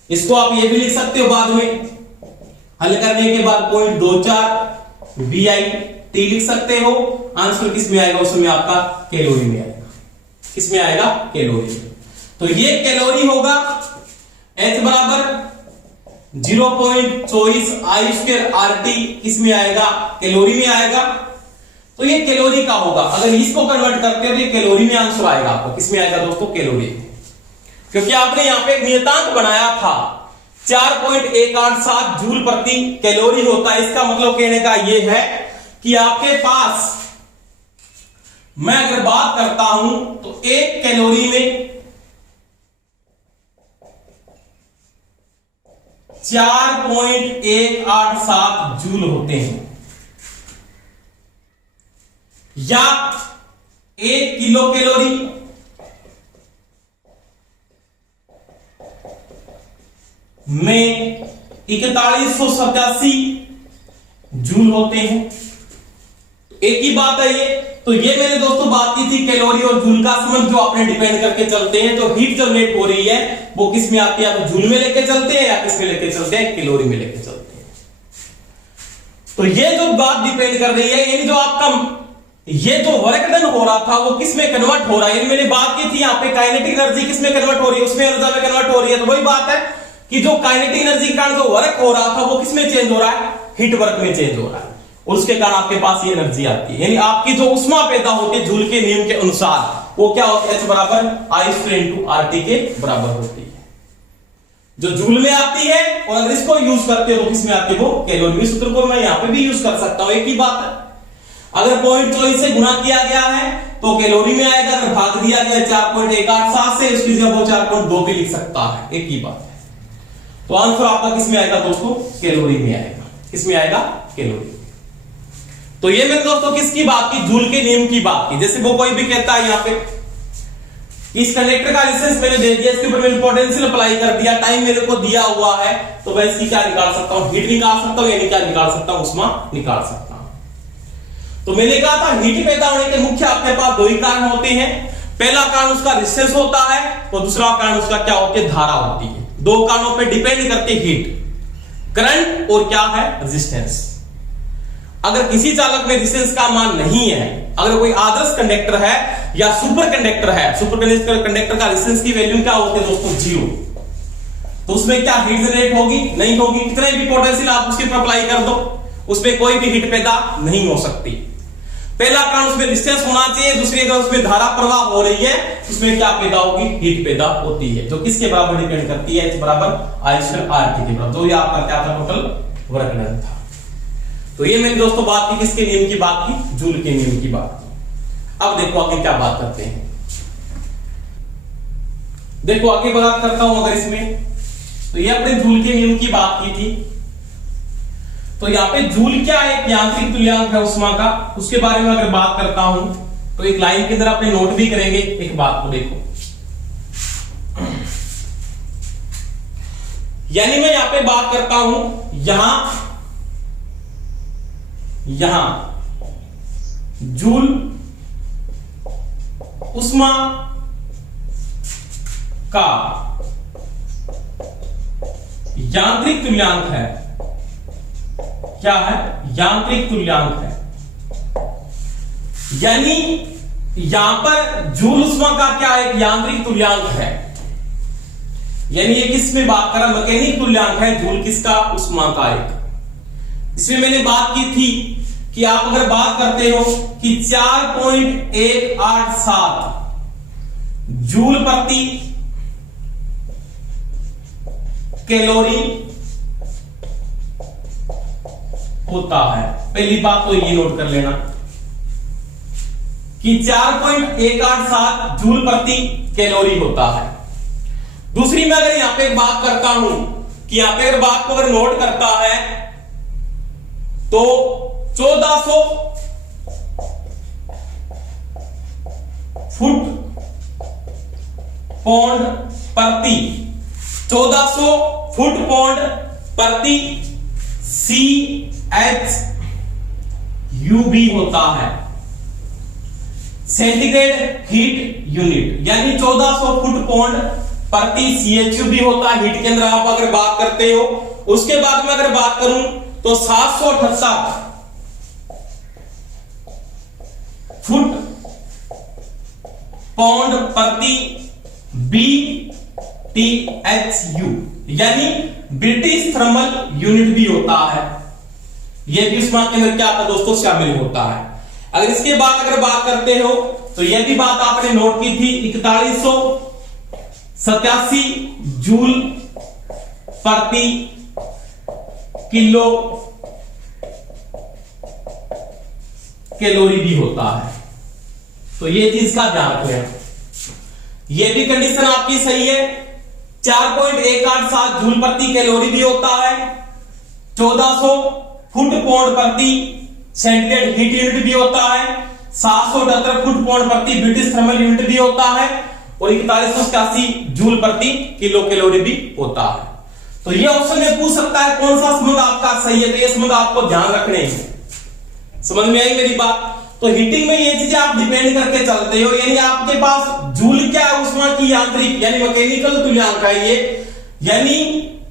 इसको आप ये भी लिख सकते हो बाद में हल करने के बाद 0.24 VI T लिख सकते हो। आंसर किस में आएगा, उसमें आपका कैलोरी में आएगा। किसमें आएगा, कैलोरी में। तो ये कैलोरी होगा H बराबर 0.24 आई स्क्वायर RT किसमें आएगा, कैलोरी में आएगा। तो ये कैलोरी का होगा। अगर इसको कन्वर्ट करते हो तो ये कैलोरी में आंसर आएगा आपको। किसमें आएगा दोस्तों, कैलोरी में। क्योंकि आपने यहां पे एक नियतांक बनाया था 4.187 जूल प्रति कैलोरी होता है। इसका मतलब कहने का यह है कि आपके पास, मैं अगर बात करता हूं तो एक कैलोरी में 4.187 जूल होते हैं, या 1 किलो कैलोरी में 4187 जूल होते हैं। एक ही बात है ये। तो ये मैंने दोस्तों बात की थी कैलोरी और जूल का संबंध जो आपने डिपेंड करके चलते हैं। जो हीट जनरेट हो रही है वो किस में आती है, आप जूल में लेके चलते हैं या किस में लेके चलते हैं, कैलोरी में लेके चलते हैं। तो ये जो बात डिपेंड कर रही है, यानी जो आपका ये जो वर्क डन हो रहा था वो किस में कन्वर्ट हो रहा है। मैंने बात की थी यहाँ पे काइनेटिक एनर्जी किस में कन्वर्ट हो रही है, उसमें ऊर्जा में कन्वर्ट हो रही है। तो वही बात है कि जो काइनेटिक एनर्जी के कारण जो वर्क हो रहा था वो किस में चेंज हो रहा है, हीट वर्क में चेंज हो रहा है, और उसके कारण आपके पास ये एनर्जी आती है। यानी आपकी जो उष्मा पैदा होती है जूल के नियम के अनुसार वो क्या होती है, H बराबर I स्क्वायर इंटू RT के बराबर होती है, जो जूल में आती है। और अगर इसको यूज करते हो तो किस में आती है, वो कैलोरी। इस सूत्र को मैं यहां पे भी यूज कर सकता हूं, एक ही बात है। अगर 0.24 से गुणा किया गया है तो कैलोरी में आएगा, अगर भाग दिया गया 4.187 से उसकी जगह वो 4.2 भी लिख सकता है, एक ही बात है। तो आंसर आपका किस में आएगा दोस्तों, कैलोरी में आएगा। किस में आएगा, कैलोरी। तो ये मैंने दोस्तों किसकी बात की, जूल के नियम की बात की। जैसे वो कोई भी कहता है यहां पे इस कंडक्टर का रेजिस्टेंस मैंने दे दिया, इसके ऊपर मैंने पोटेंशियल अप्लाई कर दिया, टाइम मेरे को दिया हुआ है, तो मैं इसकी क्या निकाल सकता हूं, हीट निकाल सकता हूं, यानी क्या निकाल सकता हूं, उष्मा निकाल सकता हूं। तो मैंने कहा था हीट पैदा होने के मुख्य अपने पास दो ही कारण होते हैं। पहला कारण उसका रेजिस्टेंस होता है और दूसरा कारण उसका क्या होती है, धारा होती है। दो कारणों पर डिपेंड करते हीट, करंट और क्या है, रेजिस्टेंस। अगर किसी चालक में रेजिस्टेंस का मान नहीं है, अगर कोई आदर्श कंडक्टर है या सुपर कंडक्टर है, सुपर कंडक्टर का रेजिस्टेंस की वैल्यू क्या होती है दोस्तों, 0, तो उसमें क्या हीट जनरेट होगी, नहीं होगी। कितने भी पोटेंशियल आप उसके ऊपर अप्लाई कर दो, उसमें कोई भी हीट पैदा नहीं हो सकती। पहला कारण उसमें रेजिस्टेंस होना चाहिए, दूसरी अगर उसमें धारा प्रवाह हो रही है उसमें क्या पैदा होगी, हीट पैदा होती है, जो किसके बराबर डिपेंड करती है, H बराबर I स्क्वायर RT के बराबर। तो ये आपका क्या था, टोटल वर्क डन था। तो ये मैंने दोस्तों बात की, किसके नियम की बात की, जूल के नियम की बात की। अब देखो आगे क्या बात करते हैं, देखो आगे बात करता हूं अगर इसमें, तो ये अपने जूल के नियम की बात की थी। तो यहां पे जूल क्या है, एक यांत्रिक तुल्यांक है उष्मा का, उसके बारे में अगर बात करता हूं तो एक लाइन के अंदर अपने नोट भी करेंगे एक बात को, देखो यानी मैं यहां पे बात करता हूं, यहां जूल उष्मा का यांत्रिक तुल्यांक है, क्या है, यांत्रिक तुल्यांक है। यानी यहां पर जूल उष्मा का क्या एक यांत्रिक तुल्यांक है, यानी ये किस में बात कर रहा, मैकेनिक तुल्यांक है जूल किसका, उष्मा का एक। इसमें मैंने बात की थी कि आप अगर बात करते हो कि 4.187 जूल प्रति कैलोरी होता है, पहली बात तो ये नोट कर लेना कि 4.187 जूल प्रति कैलोरी होता है। दूसरी मैं अगर यहां पे बात करता हूं कि यहां पे अगर बात को अगर नोट करता है तो 1400 फुट पौंड प्रति 1400 फुट पौंड प्रति CHUB होता है, सेंटीग्रेड हीट यूनिट, यानी 1400 फुट पौंड प्रति CHUB होता है हीट के अंदर आप अगर बात करते हो। उसके बाद में अगर बात करूं तो 778 फुट पौंड प्रति BTHU, यानी ब्रिटिश थर्मल यूनिट भी होता है, यह भी उष्मा के अंदर क्या आता है दोस्तों, शामिल होता है। अगर इसके बाद अगर बात करते हो तो यह भी बात आपने नोट की थी, 4187 जूल प्रति किलो कैलोरी भी होता है। तो ये चीज का ध्यान रखें, ये भी कंडीशन आपकी सही है। 4.187 जूल प्रति कैलोरी भी होता है, 1400 फुट पौंड प्रति सेंटीग्रेड हीट यूनिट भी होता है, 778 फुट पौंड प्रति ब्रिटिश थर्मल यूनिट भी होता है और 4187 जूल प्रति किलो कैलोरी भी होता है। तो ये ऑप्शन में पूछ सकता है कौन सा संबंध आपका सही है, तो ये संबंध आपको ध्यान रखने हैं। समझ में आई मेरी बात? तो हीटिंग में ये चीजें आप डिपेंड करके चलते हो, यानी आपके पास जूल क्या है, उष्मा की यांत्रिक यानी मैकेनिकल तुल्यांक है ये, यानी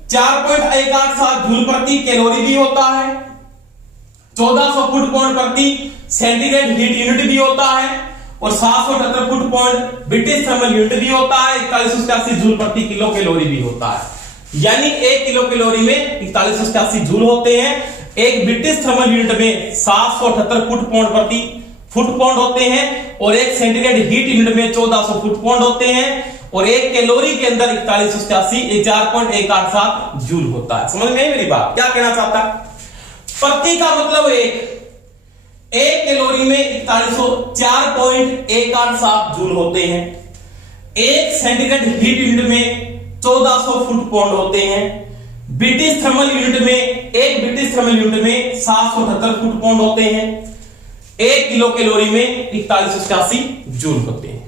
4.187 जूल प्रति कैलोरी भी होता है, 1400 फुट पौंड प्रति सेंटीग्रेड हीट यूनिट भी होता है और 778 foot pound British thermal unit भी होता है, 4187 जूल प्रति किलो कैलोरी भी होता है। यानी 1 किलो कैलोरी में 4187 जूल होते हैं, एक ब्रिटिश थर्मल यूनिट में 778 फुट पौंड प्रति फुट पौंड होते हैं और एक सेंटीग्रेड हीट यूनिट में 1400 फुट पौंड होते हैं और एक कैलोरी के अंदर 4187 4.187 जूल होता है। समझ में आई मेरी बात? क्या कहना चाहता है? प्रति का मतलब एक कैलोरी में 4.187 जूल होते हैं, एक सेंटीग्रेड हीट यूनिट में 1400 फुट पौंड होते हैं, ब्रिटिश थर्मल यूनिट में एक ब्रिटिश थर्मल यूनिट में 778 फुट पौंड होते हैं, 1 किलो कैलोरी में 4187 जूल होते हैं।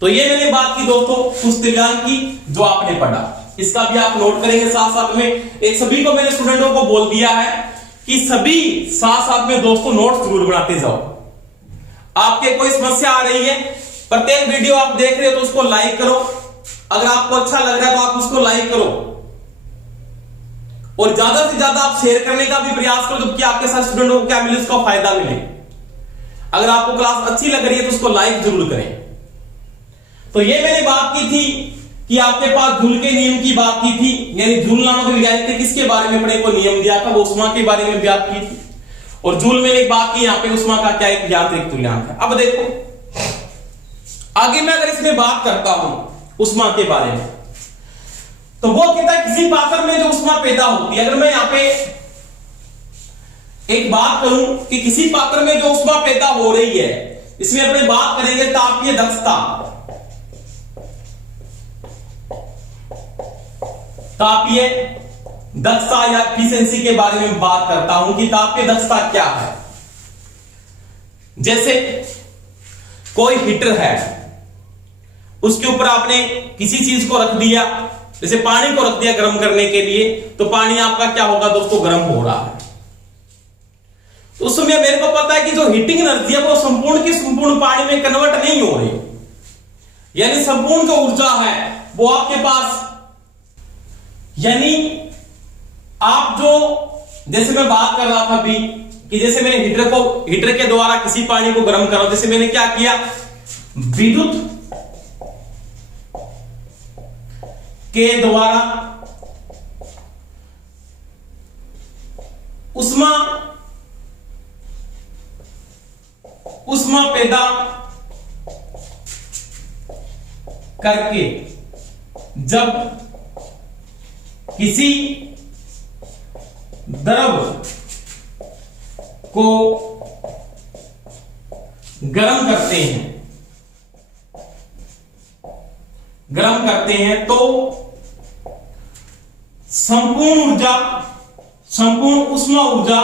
तो ये मैंने बात की दोस्तों उस तुल्यांक की जो आपने पढ़ा, इसका भी आप नोट करेंगे साथ साथ में। एक सभी को मैंने स्टूडेंटों को बोल दिया है कि सभी साथ साथ में दोस्तों नोट्स जरूर बनाते जाओ। आपके कोई समस्या आ रही है, प्रत्येक वीडियो आप देख रहे हो तो उसको लाइक करो, अगर आपको अच्छा लग रहा है तो आप उसको लाइक करो, और ज्यादा से ज्यादा आप शेयर करने का भी प्रयास करो, जबकि आपके साथ स्टूडेंटों को क्या मिले, उसका फायदा मिले। अगर आपको क्लास अच्छी लग रही है तो उसको लाइक जरूर करें। तो ये मैंने बात की थी कि आपके पास जूल के नियम की बात की थी, यानी जूल नामक वैज्ञानिक ने किसके बारे में पढ़े को नियम दिया था, वो उष्मा के बारे में बात की थी। और जूल में एक बात की, यहां पे उष्मा का क्या एक यांत्रिक तुल्यांक है। अब देखो आगे मैं अगर इसमें बात करता हूं उष्मा के बारे में, तो वो कहता है किसी पात्र में जो उष्मा पैदा होती है, अगर मैं यहां पे एक बात करूं कि किसी पात्र में जो उष्मा पैदा हो रही है, इसमें अपने बात करेंगे तापीय दक्षता, तापीय दक्षता या एफिशिएंसी के बारे में बात करता हूं कि तापीय दक्षता क्या है। जैसे कोई हीटर है, उसके ऊपर आपने किसी चीज को रख दिया, जैसे पानी को रख दिया गर्म करने के लिए, तो पानी आपका क्या होगा दोस्तों, गर्म हो रहा है। तो उस समय मेरे को पता है कि जो हीटिंग एनर्जी है वो संपूर्ण की संपूर्ण पानी में कन्वर्ट नहीं हो रही, यानी संपूर्ण जो ऊर्जा है वो आपके पास, यानी आप जो, जैसे मैं बात कर रहा था अभी कि जैसे मैंने हीटर के द्वारा किसी पानी को गर्म करा, जैसे मैंने क्या किया, विद्युत के द्वारा उष्मा पैदा करके जब किसी द्रव को गर्म करते हैं तो संपूर्ण उष्मा ऊर्जा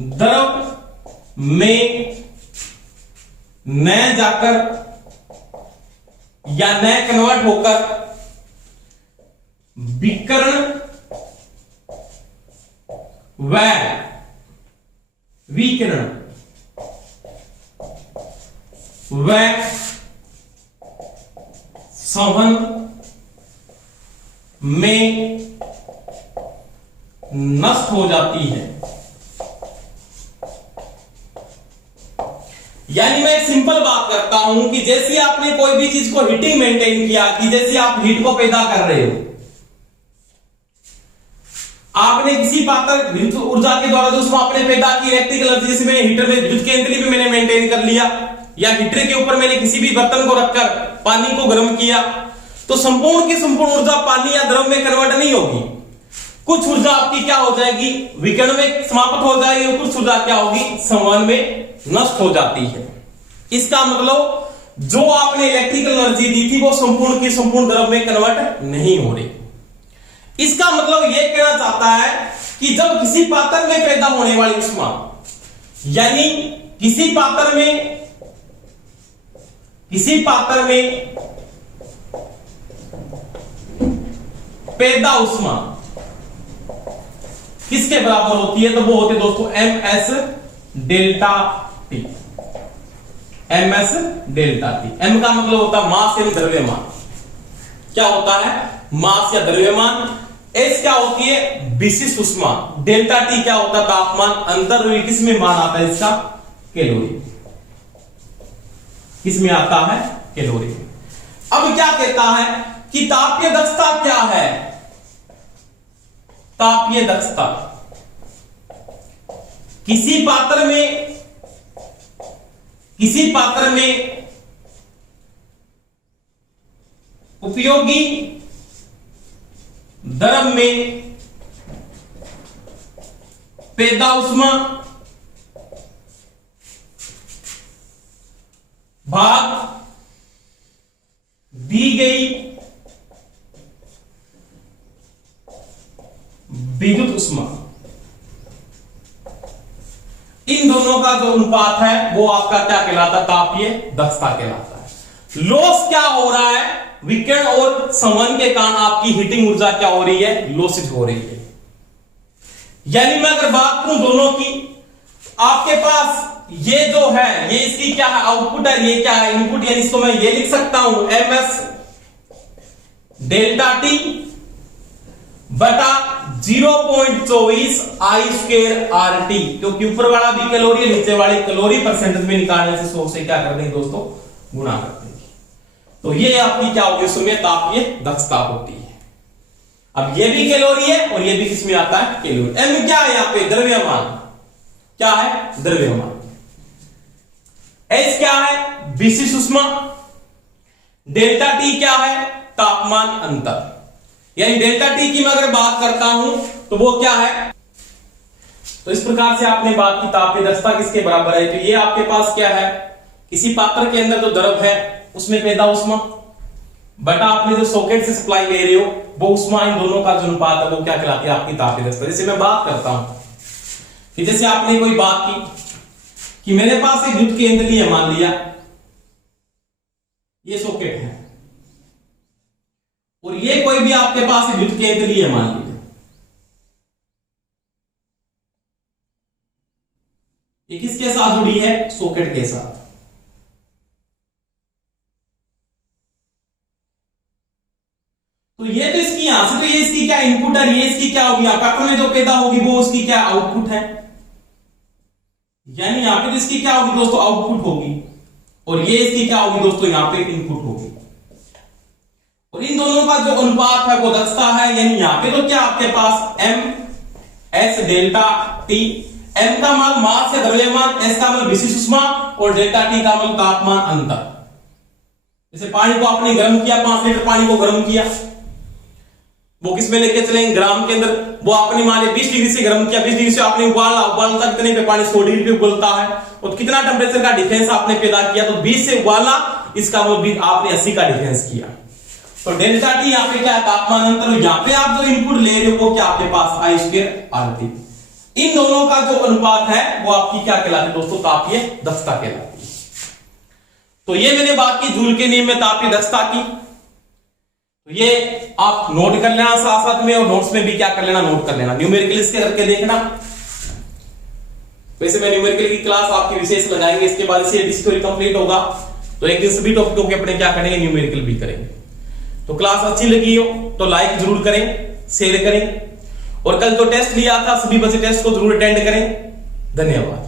द्रव में न जाकर या न कन्वर्ट होकर विकिरण व विकिरण व संवहन में नष्ट हो जाती है। यानी मैं एक सिंपल बात करता हूं कि जैसे आपने कोई भी चीज को हीटिंग मेंटेन किया, कि जैसे आप हीट को पैदा कर रहे हो, आपने किसी पात्र विद्युत ऊर्जा के द्वारा जो उसमें आपने पैदा की इलेक्ट्रिकल एनर्जी, जैसे मैंने हीटर में विद्युत केंद्र भी मैंने मेंटेन कर लिया, या हीटर के ऊपर मैंने किसी भी बर्तन को रखकर पानी को गर्म किया, तो संपूर्ण की संपूर्ण ऊर्जा पानी या द्रव में कन्वर्ट नहीं होगी। कुछ ऊर्जा आपकी क्या हो जाएगी, विकिरण में समाप्त हो जाएगी, और कुछ ऊर्जा क्या होगी, संवहन में नष्ट हो जाती है। इसका मतलब जो आपने इलेक्ट्रिकल एनर्जी दी थी वो संपूर्ण की संपूर्ण द्रव में कन्वर्ट नहीं हो रही। इसका मतलब यह कहना चाहता है कि जब किसी पात्र में पैदा होने वाली उष्मा, यानी किसी पात्र में पैदा उष्मा किसके बराबर होती है, तो वो होते दोस्तों ms delta T. ms delta T, m का मतलब होता है मास या द्रव्यमान। क्या होता है, मास या द्रव्यमान। s क्या होती है, विशिष्ट उष्मा। डेल्टा टी क्या होता है, तापमान। अंतर किस में मान आता है इसका, कैलोरी। किस में आता है, कैलोरी। अब क्या कहता है कि तापीय दक्षता क्या है, तापीय दक्षता किसी पात्र में उपयोगी द्रव में पैदा उष्मा भाग दी गई विद्युत उष्मा, इन दोनों का जो अनुपात है वो आपका क्या कहलाता है? तापीय दक्षता कहलाता है। लॉस क्या हो रहा है? विकिरण और संवहन के कारण आपकी हीटिंग ऊर्जा क्या हो रही है? लॉसिज हो रही है। यानी मैं अगर बात करूं दोनों की, आपके पास ये जो है ये इसकी क्या है? आउटपुट है। ये क्या है? इनपुट। यानी इसको मैं ये लिख सकता हूं ms डेल्टा टी बटा 0.24 I² RT, क्योंकि ऊपर वाला भी कैलोरी है, नीचे वाले कैलोरी परसेंटेज में निकालने से 100 से क्या कर देंगे दोस्तों? गुणा कर देंगे। तो ये आपकी क्या होगी? उसमें तापीय दक्षता होती है। अब ये भी कैलोरी है और ये भी किसमें आता है? कैलोरी। एम क्या है? यहां पे द्रव्यमान। क्या है? द्रव्यमान। एच क्या है? विशिष्ट ऊष्मा। डेल्टा टी क्या है? तापमान अंतर। यानी डेल्टा टी की मैं अगर बात करता हूं तो वो क्या है? तो इस प्रकार से आपने बात की तापीय दक्षता किसके बराबर है? तो ये आपके पास क्या है? किसी पात्र के अंदर जो द्रव है उसमें पैदा ऊष्मा बटा आपने जो सॉकेट से सप्लाई ले रहे हो वो ऊष्मा, इन दोनों का जो अनुपात है वो क्या कहलाती है? आपकी तापीय दक्षता। जैसे मैं बात करता हूं कि जैसे आपने कोई बात की कि मेरे पास एक विद्युत केंद्र है, मान लिया ये सॉकेट है और ये कोई भी आपके पास एक विद्युत केंद्र है, मान लीजिए ये किसके साथ जुड़ी है? सॉकेट के साथ। तो ये तो इसकी यहां से, तो ये इसकी क्या इनपुट है, ये इसकी क्या होगी? आकार में जो पैदा होगी वो उसकी क्या आउटपुट है। यानी यहां पे इसकी क्या होगी दोस्तों? आउटपुट होगी और ये इसकी क्या होगी दोस्तों? यहां पे इनपुट होगी। और इन दोनों का जो अनुपात है वो दक्षता है। यानी यहां पे तो क्या आपके पास m s delta t, m का मान मास या द्रव्यमान, s का मान विशिष्ट ऊष्मा और डेल्टा t का मान तापमान अंतर। जैसे पानी को आपने गर्म किया, 5 लीटर पानी को गर्म किया, वो किस में लेके चलेंगे? ग्राम के अंदर। वो आपने मान लिया 20 डिग्री से गर्म किया, 20 डिग्री से आपने उबालता कितने पे? पानी 100 डिग्री पे उबलता है। और कितना टेम्परेचर का डिफरेंस आपने पैदा किया? तो 20 से उबाला, इसका मतलब आपने 80 का डिफरेंस किया। तो डेल्टा टी यहाँ पे क्या है? तापमान अंतर। यहाँ पे आप जो इनपुट ले रहे हो वो क्या आपके पास? I² RT। इन दोनों का जो अनुपात है वो आपकी क्या कहलाती है दोस्तों? तापीय दक्षता कहलाती है। तो ये मैंने बात की जूल के नियम में तापीय दक्षता की। तो ये आप नोट कर लेना साथ साथ में, और नोट्स में भी क्या कर लेना? नोट कर लेना। न्यूमेरिकल इसके करके देखना। वैसे मैं न्यूमेरिकल की क्लास आपकी विशेष लगाएंगे, इसके बाद इसी थ्योरी कंप्लीट होगा तो एक दिन सभी टॉपिकों के अपने क्या करेंगे? न्यूमेरिकल भी करेंगे। तो क्लास अच्छी लगी हो तो लाइक जरूर करें, शेयर करें, और कल जो टेस्ट लिया था सभी बच्चे टेस्ट को जरूर अटेंड करें। धन्यवाद।